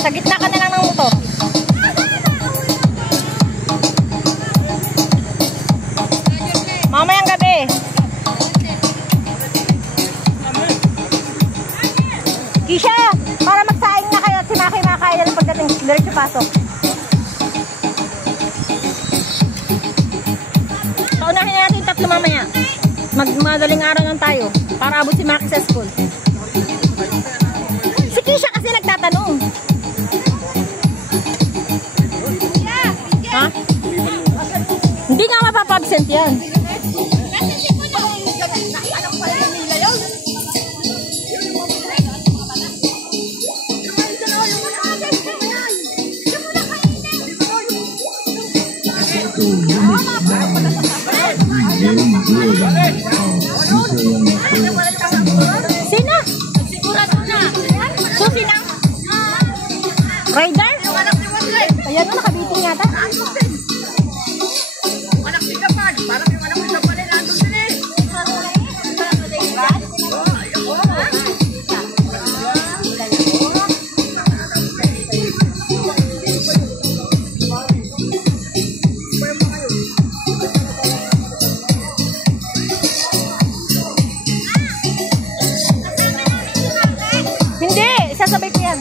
Sa gitna ka na lang ng motor. Mamayang gabi. Kisha, para magsaing na kayo at si Maki makakaya na pagdating diretso pasok. Paunahin na natin tatlo mamaya. Magmadaling araw lang tayo para abot si Maki sa school. Si Kisha kasi nagtatanong. Ha? Hindi nga mapapa-absent yan. Sino? Susi na? Rider? Ayan o, nakabiting yata. Anak ni Kapag, parang yung anak ni Kapag ay nandun din eh. Hindi, sasabay ko yan.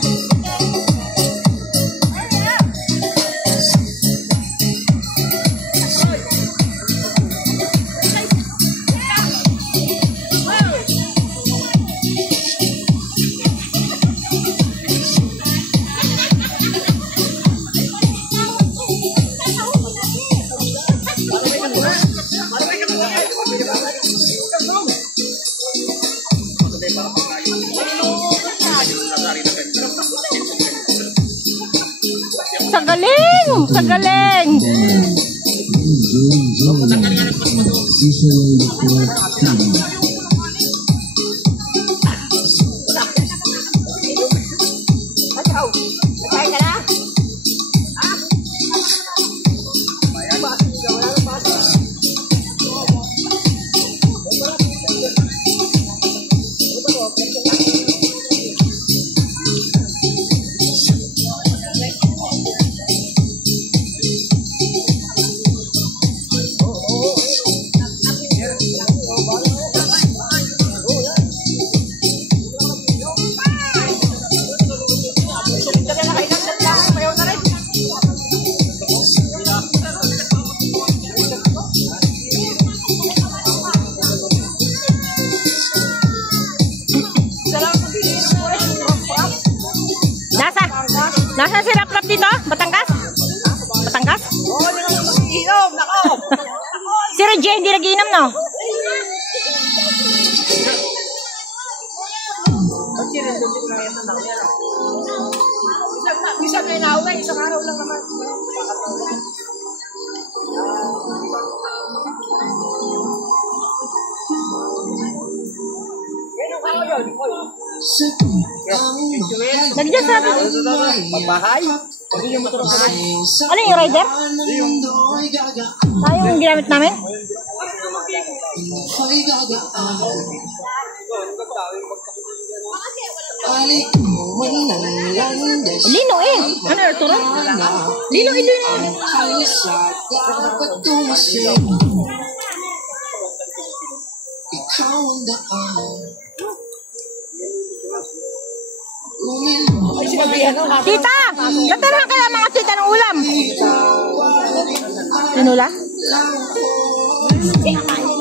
Sa galing! Sa galing! Nasaan si Rap-Rap dito? Batangas? Batangas? Oo, yun ang mag-iinom, nako! Si Reggie hindi nag-iinom, no? Bisa may nauwi, isang araw lang naman. Nagdiyan sa atin. Pagbahay? Ano yung rider? Ah, yung ginamit namin? Lino eh. Ano yung turo? Lino. Tita! Natarahan kaya mga tita ng ulam. Tinula?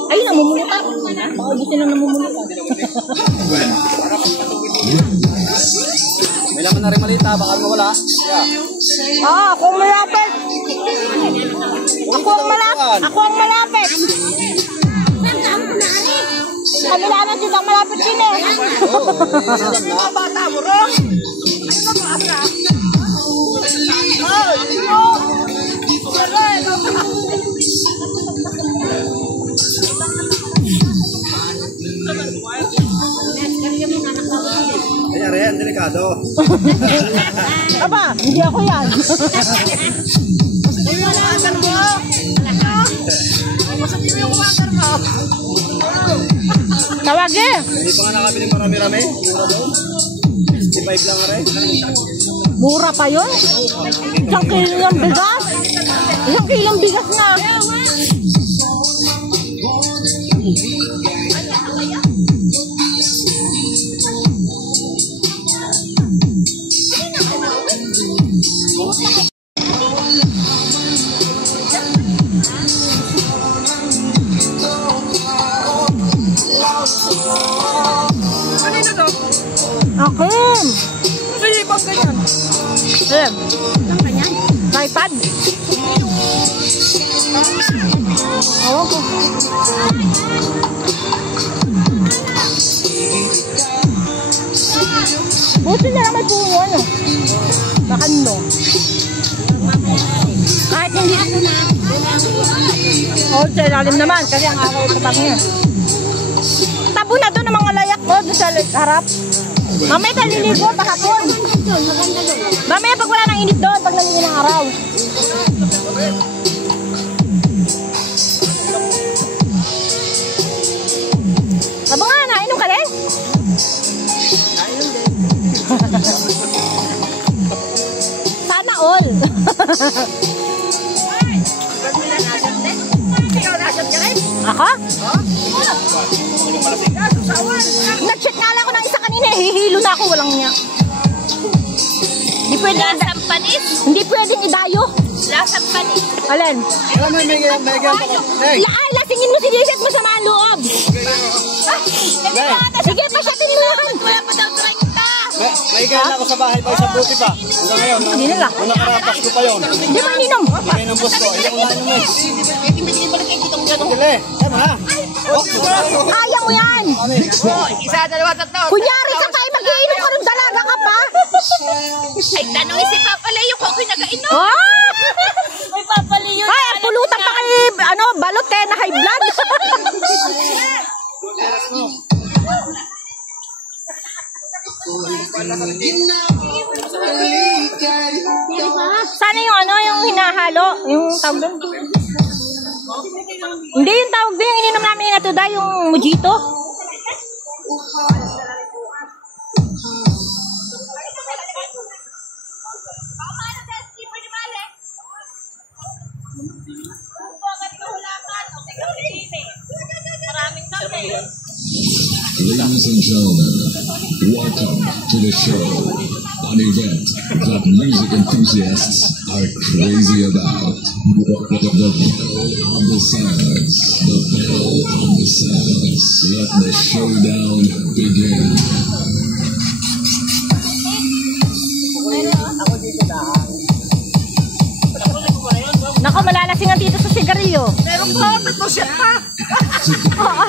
Ay, namumulutan. Makaubos nila namumulutan. May laman na rin malita, baka mawala. Ah, ako ang malapit. Ako ang malapit. Kabila na dito ang malapit din eh. Mga bata mo rin. Ano ba ata? Kaya rin, delikado. Aba, hindi ako yan. Masakit yung kumakar mo. Masakit yung kumakar mo. Tawag eh. Hindi pa nga nakabili marami-rami. 65 lang rin. Mura pa yun? 1 kilo ng bigas? 1 kilong bigas na. Kanina to? Akin. Sige, ibang ganyan. Ayan. Ang ganyan? Tripod. Oo ko. Buti na lang may puno ano. Nakano. Kahit hindi ako na. Oo, sa ilalim naman kasi ang araw tatak niya. Tabo na doon ang mga layak ko doon sa harap. Mamaya kaliligo pa hapon. Mamaya pag wala nang init doon, pag naliligo ng araw. Aba nga, nainom ka din? Sana all. Ako? Nag-check nga lang ako ng isa kanina, hihilo na ako, walang niya. Hindi pwedeng hindi pwedeng idayo. Lasang panis. Alin? Alam mo, may Hey! Ay, lasingin mo si Lizette, masama ang loob. Sige, pasyatin mo yan. Wala pa daw 30. May gana ako sa bahay pa isang buti pa. Hanggang ngayon. Hindi nila. Nung nakarapas ko pa yun. Hindi mo ininom. Hindi ng boss ko. Hindi ko nainom eh. Sige, tama na. Kaya mo yan. Isa, dalawa, tatlo. Kunyari ka pa, mag-iinom ka ng dalaga ka pa. Ay, tanong si Papa Leo kung ako'y nag-ainom. Oh! May Papa Leo. Ay, ang pulutan pa kay, balot kaya na high blood. Sana yung yung hinahalo, yung tawag doon. Hindi yung tawag doon, yung ininom namin na tuda, yung mojito. Ladies and gentlemen, welcome to the show, an event that music enthusiasts are crazy about. The bell on the silence, the bell on the silence. Let the showdown begin. Nako, malalasing ang dito sa sigarilyo. Pero po, ito siya pa. Oo,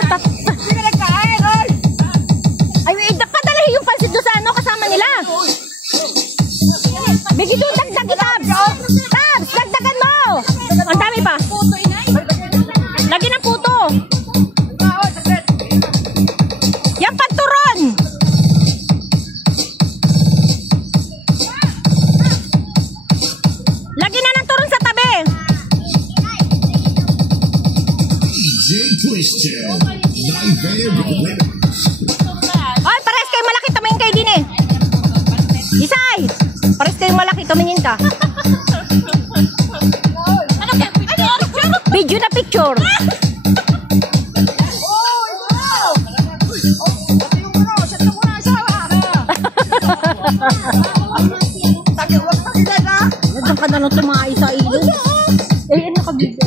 Hindi na nagkain, oy. ay, padalahin yung pansit doon sa kasama nila. Bigyan doon, dagdag Tabs. Tabs, dagdagan mo. Ang dami pa. Lagyan ng puto. Yan panturon. Lagyan na ng turon sa tabi. DJ Twister, my favorite. Ay, pares kayo malaki, tumingin kayo din eh. Isay, pares kayo malaki, tumingin ka. Ano kaya picture? Video na picture. Nagdang ka na nung tumahay sa ilog. Eh, nakabidyo.